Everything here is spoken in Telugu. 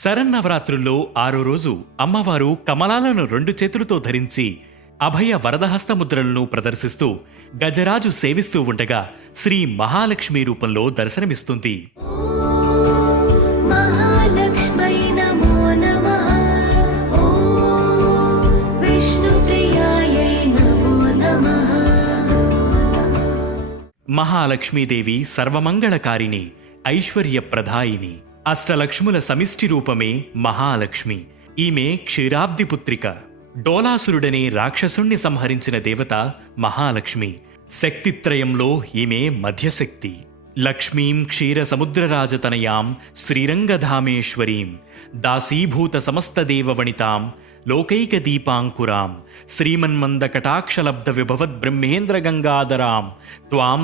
శరన్నవరాత్రుల్లో 6 రోజు అమ్మవారు కమలాలను 2 చేతులతో ధరించి అభయ వరదహస్తముద్రలను ప్రదర్శిస్తూ గజరాజు సేవిస్తూ ఉండగా శ్రీ మహాలక్ష్మి రూపంలో దర్శనమిస్తుంది. మహాలక్ష్మై నమో నమః. ఓం విష్ణుప్రియాయై నమో నమః. మహాలక్ష్మీదేవి సర్వమంగళకారిణి, ఐశ్వర్యప్రదాయిని, అష్టలక్ష్ముల సమిష్టి రూపమే మహాలక్ష్మి. ఈమె క్షీరాబ్ది పుత్రిక. డోలాసురుడనే రాక్షసుణ్ణి సంహరించిన దేవత మహాలక్ష్మి. శక్తిత్రయంలో ఈమె మధ్యశక్తి. లక్ష్మీం క్షీర సముద్రరాజతనయాం శ్రీరంగధామేశ్వరీం దాసీభూత సమస్తదేవవనితాం లోకైక దీపాంకురాం శ్రీమన్మంద కటాక్షలబ్ధ విభవద్ బ్రహ్మేంద్ర గంగాధరాం త్వాం